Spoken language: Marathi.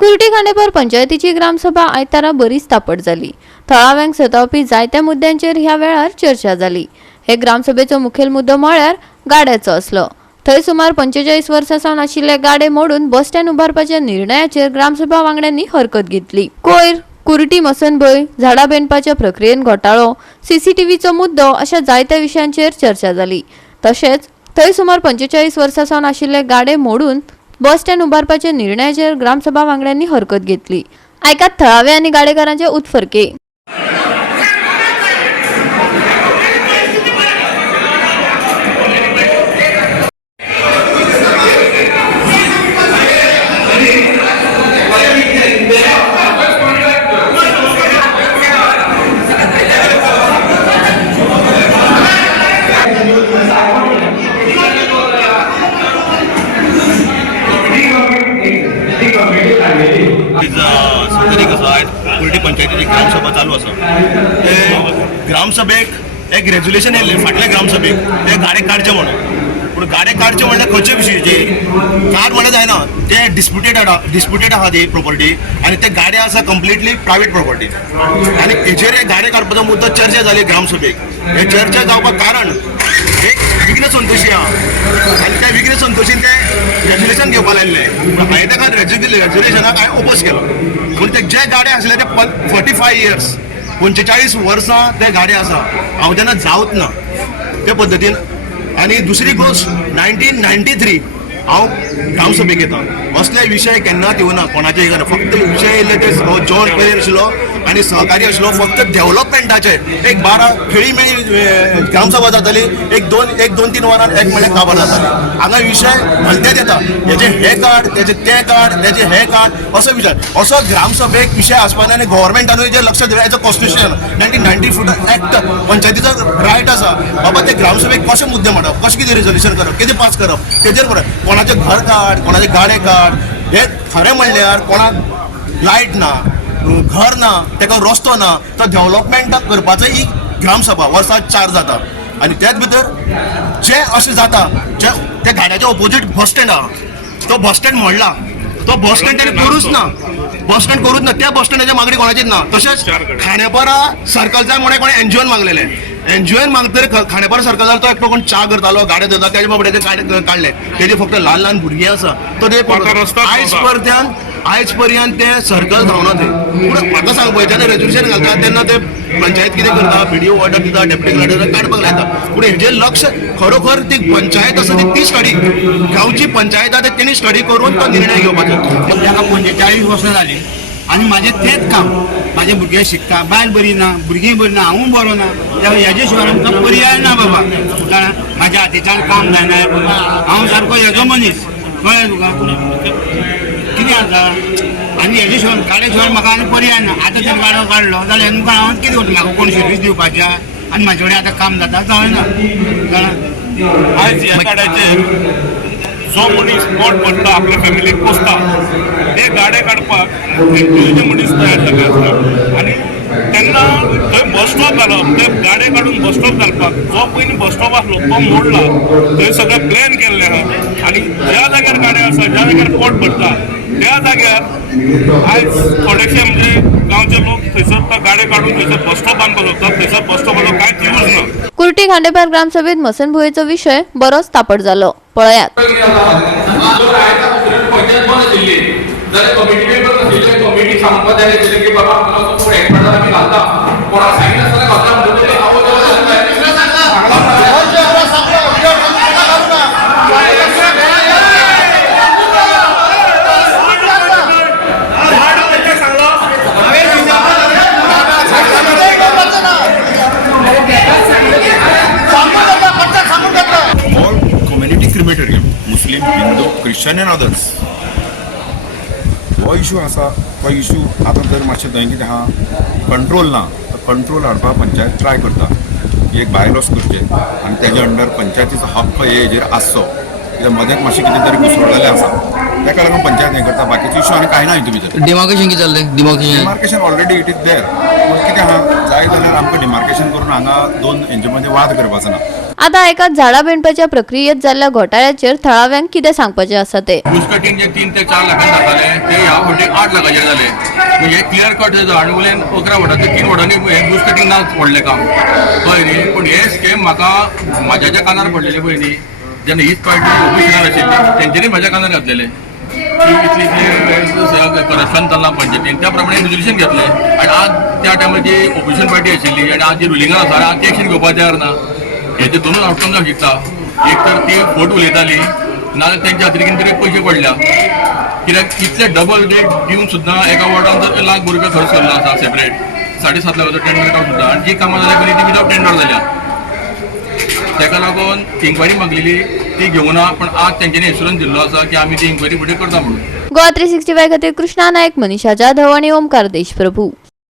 कुर्टी खांडेपार पंचायतीची ग्रामसभा आयतारा बरीच तापट जाली। थळाव्यांक सतावपी जायत्या मुद्द्यांचेर ह्या वेळार चर्चा जाली। हे ग्रामसभेचो मुखेल मुद्दो म्हळ्यार गाड्याचो असलो। थंय सुमार 45 वर्सां सावन आशिल्ले गाडे मोडून बस स्टँड उबारपाच्या निर्णयाचेर ग्रामसभा वांगड्यांनी हरकत घेतली। कोयर, कुर्टी मसनभय, झाडां बेंदपाच्या प्रक्रियेन घोटाळो, सीसीटीव्हीचो मुद्दो अशा जायत्या विशयांचेर चर्चा जाली। तशेंच थंय सुमार 45 वर्सां सावन आशिल्ले गाडे मोडून बस स्टँड उबारपाच्या निर्णयाचेर ग्रामसभा वांगड्यांनी हरकत घेतली। आयकात थळावे आनी गाडेकारांचे उतफर्के। कुर्टी पंचायतीची ग्रामसभा चालू आसा। ते ग्रामसभेक एक रेझोल्युशन येयल्लें फाटल्या ग्रामसभेक ते गाडे काडचे म्हणून। पूण गाडे काडचे म्हणल्यार खंयचे विशयीचे काड म्हणल्यार जायना, ते डिस्प्युटेड आहा ती प्रॉपर्टी आनी ते गाडे आसा कंप्लिटली प्रायवेट प्रॉपर्टी। आनी हेचेर हे गाडे काडपाचो मुद्दो चर्चा जाली ग्रामसभेक। हे चर्चा जावपाक कारण एक विघ्न संतोशी आहा आनी त्या विघ्न संतोशीन ते रेझोल्युशन घेवपाक लायिल्लें। पूण हांवें ताका रेझोल्युशनाक हांवें ओपोज केलो। पूण ते जे गाडे आसले ते 45 इयर्स 45 वर्सां ते गाडे आसा, हांव तेन्ना जावत ना ते पद्दतीन। आनी दुसरी गोश्ट 1993 हांव ग्रामसभेक येता, असले विशय केन्नाच येवना कोणाचे येना। फक्त विशय येयल्ले ते जॉयंट करियर आशिल्लो आनी सहकारी आशिल्लो फक्त डेव्हलपमेंटाचे। एक 12 खेळी मेळी ग्रामसभा जाताली, एक दोन तीन वरां एक म्हणल्यार काबार जाताली। हांगा विशय भलतेच येता, हेजे हे काड, तेजे ते काड, तेजे हे काड, असो विशय। असो ग्रामसभेक विशय आसपाना आनी गव्हर्मेंटानूय जे लक्ष दिलें एज अ कॉन्स्टिट्यूशन 1994 एक्ट पंचायतीचो रायट आसा बाबा ते ग्रामसभेक कशे मुद्दे मांडप, कशें कितें रेझोल्युशन करप, कितें पास करप, तेजेर बरें। कोणाचे घर काड, कोणाचे गाडे काड, हे खरें म्हणल्यार कोणाक लायट ना, घर ना, तेका रस्तो ना, तो डेव्हलपमेंट करपाचो ही ग्रामसभा वर्साक 4 जाता। आनी त्याच भितर जे अशें जाता जे त्या गाड्याच्या ऑपोजीट बस स्टँड आहा, तो बस स्टँड मोडला, तो बस स्टँड ताणें करूच ना, बस स्टँड करूच ना, त्या बस स्टँडाच्या मागणी कोणाचीच ना। तशेंच खांडेपारा सर्कल जाय म्हणून कोणें एनजीओन मागलेलें, एनजीओन मागतरी खांडेपारा सर्कलार तो एकटो कोण च्या करतालो, गाडे धरता, तेजे बाबड्याचे गाडे काडले, तेजे फक्त ल्हान ल्हान भुरगीं आसा, तो ते आयज पर्यंत ते सर्कल धांवना थंय। पूण म्हाका सांग पळय, जेन्ना रेझोल्युशन घालता तेन्ना ते पंचायत कितें करता, बीडीओ ऑर्डर दिता, डेप्युटी कलेक्टर काडपाक लायता। पूण हेजेर लक्ष खरोखर ती पंचायत आसा ती स्टडी, गांवची पंचायत आसा तेणी स्टडी करून तो निर्णय घेवपाचो। ताका 45 वर्सां जाली आनी म्हाजें तेंच काम। म्हाजे भुरगे शिकता, बायल बरी ना, भुरगीं बरी ना, हांवूय बरो ना, हेजे शिवाय आमकां पर्याय ना बाबा। म्हाज्या हातीच्यान काम जायना, हांव सारको हेजो मनीस, कळ्ळें तुका कितें आसा। आनी हेजे शिवाय गाड्या शिवाय म्हाका आनी पर्याय ना। आतां जर गाडो काडलो जाल्यार तुका हांव कितें करता, म्हाका कोण सर्वीस दिवपाच्या आनी म्हाजे कडेन आतां काम जाता जायना, कळ्ळें। आयज ह्या गाड्याचेर जो मनीस पोट भरता, आपल्या फॅमिलीक पोसता, ते गाडे काडपाक जे मनीस तयार जाल्ले आसता। आनी तेन्ना थंय बस स्टॉप घालप, ते गाडे काडून बस स्टॉप घालपाक जो पयलीं बस स्टॉप आसलो तो मोडला, थंय सगळें प्लॅन केल्लें आहा। आनी ज्या जाग्यार गाडे आसा, ज्या जाग्यार पोट भरता, त्या जाग्यार आयज थोडेशे म्हणजे गांवचे लोक थंयसर तो गाडे काडून थंयसर बस स्टॉप बांदपाक सोदतात, थंयसर बस स्टॉपाचो कांयच यूज ना। कुर्टी खांडेपार ग्रामसभेत मसनभुयेचो विशय बरोच तापट जालो। पळयात। कमिटी सांगपाक जाय की बाबा कोण एक्सपर्ट आमी घालता, कोणाक सांगितलं घालता म्हणून Muslim, Hindu, Christian and others. हो इशू आसा, तो इशू आतां जर मातशें थंय कितें आहा कंट्रोल ना, कंट्रोल हाडपाक पंचायत ट्राय करता, एक बायलॉस करचे आनी तेजे अंडर पंचायतीचो हक्क हेजेर आसचो। कित्याक मदेंच मातशें कितें तरी घुसळलेलें आसा। ताका लागून पंचायत हें करता बाकीचो इशू आनी कांय ना हितून भितर डिमार्केशन कितें जाल्लें demarcation demarcation already it is there पूण कितें आहा जाय जाल्यार आमकां डिमार्केशन करून हांगा दोन हेंचे मदीं वाद करपाचो ना. आता एका झाडां विणपाच्या प्रक्रियेत जाल्ल्या घोटाळ्याचेर थळाव्यांक कितें सांगपाचें आसा ते. ऊस कटींग जे 3 ते 4 लाखांनी जाताले ते ह्या फावटी 8 लाखांचेर जाले. म्हणजे क्लियर कट झाड उलयन 11 वटांचे 3 वटांनी ऊस कटींग ना व्हडलें काम कळ्ळें न्ही. पूण हे स्कीम म्हाका म्हाज्या ज्या कानार पडलेले पळय न्ही जेन्ना हीच पार्टी ओबिशनार आशिल्ली तेंच्यांनी म्हाज्या कानार घातलेले इतली करप्शन चल्लां पंचायतीन त्या प्रमाणे रेजोल्युशन घेतलें आनी आज त्या टायमार जी ओपोजिशन पार्टी आशिल्ली आनी आज जी रुलिंगार आसा आज ती एक्शन घेवपाक तयार ना. हेचे दोनूच आउटकम जावंक शकता. एक तर ती फोट उलयताली नाजाल्यार तेंच्या खातीर कितें तरी पयशे पडल्या कित्याक इतले डबल रेट दिवन सुद्दां एका वॉर्डान जर लाख रुपया खर्च केल्लो आसा सेपरेट 7.5 लाखाचो टेंडर कावं सुद्दां आनी जी कामां जाल्या पयली ती विदावट टेंडर जाल्या. ताका लागून इन्क्वायरी मागलेली ती घेवना पण आज तेंच्यांनी एश्युरन्स दिल्लो आसा की आमी ती इन्क्वायरी फुडें करता म्हणून. गोवा 365 खातीर कृष्णा नायक, मनीषा जाधव आनी ओमकार देशप्रभू.